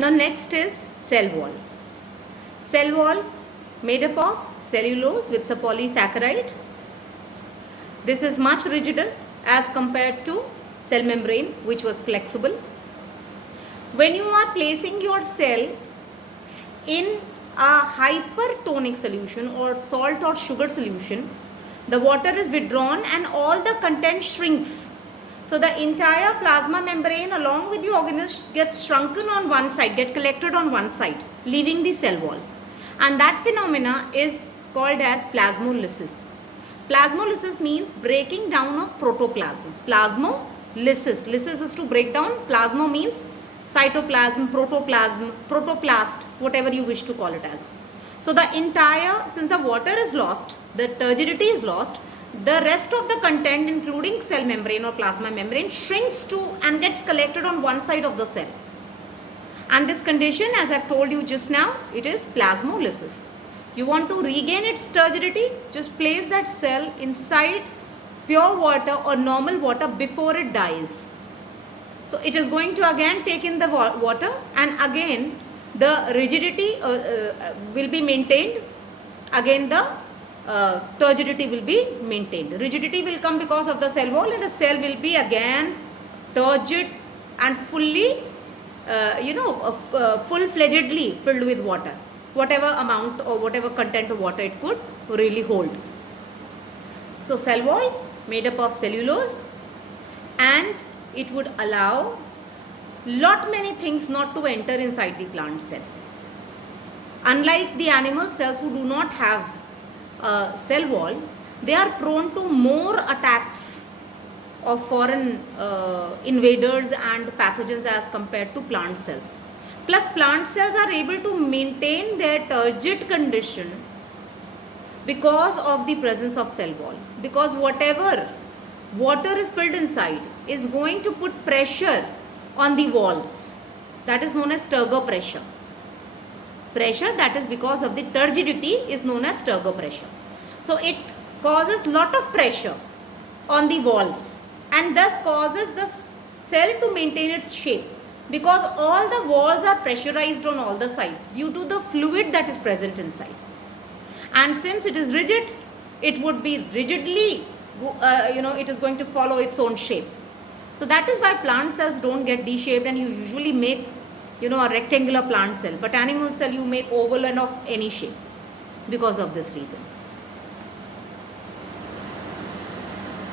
Now next is cell wall. Cell wall made up of cellulose with some polysaccharide. This is much rigider as compared to cell membrane, which was flexible. When you are placing your cell in a hypertonic solution or salt or sugar solution, the water is withdrawn and all the content shrinks. So the entire plasma membrane along with the organelles gets shrunken on one side, get collected on one side, leaving the cell wall. And that phenomena is called as plasmolysis. Plasmolysis means breaking down of protoplasm. Plasmolysis. Lysis is to break down. Plasma means cytoplasm, protoplasm, protoplast, whatever you wish to call it as. So the entire, since the water is lost, the turgidity is lost, the rest of the content including cell membrane or plasma membrane shrinks to and gets collected on one side of the cell. And this condition, as I have told you just now, it is plasmolysis. You want to regain its turgidity, just place that cell inside pure water or normal water before it dies. So it is going to again take in the water and again the rigidity will be maintained. Again the turgidity will be maintained. Rigidity will come because of the cell wall and the cell will be again turgid and fully full-fledgedly filled with water, whatever amount or whatever content of water it could really hold. So cell wall made up of cellulose, and it would allow lot many things not to enter inside the plant cell. Unlike the animal cells who do not have a cell wall, they are prone to more attacks of foreign invaders and pathogens as compared to plant cells. Plus plant cells are able to maintain their turgid condition because of the presence of cell wall. Because whatever water is filled inside is going to put pressure on the walls. That is known as turgor pressure. Pressure that is because of the turgidity is known as turgor pressure. So it causes lot of pressure on the walls and thus causes the cell to maintain its shape, because all the walls are pressurized on all the sides due to the fluid that is present inside. And since it is rigid, it would be rigidly, it is going to follow its own shape. So that is why plant cells don't get D-shaped and you usually make, a rectangular plant cell. But animal cell you make oval and of any shape because of this reason.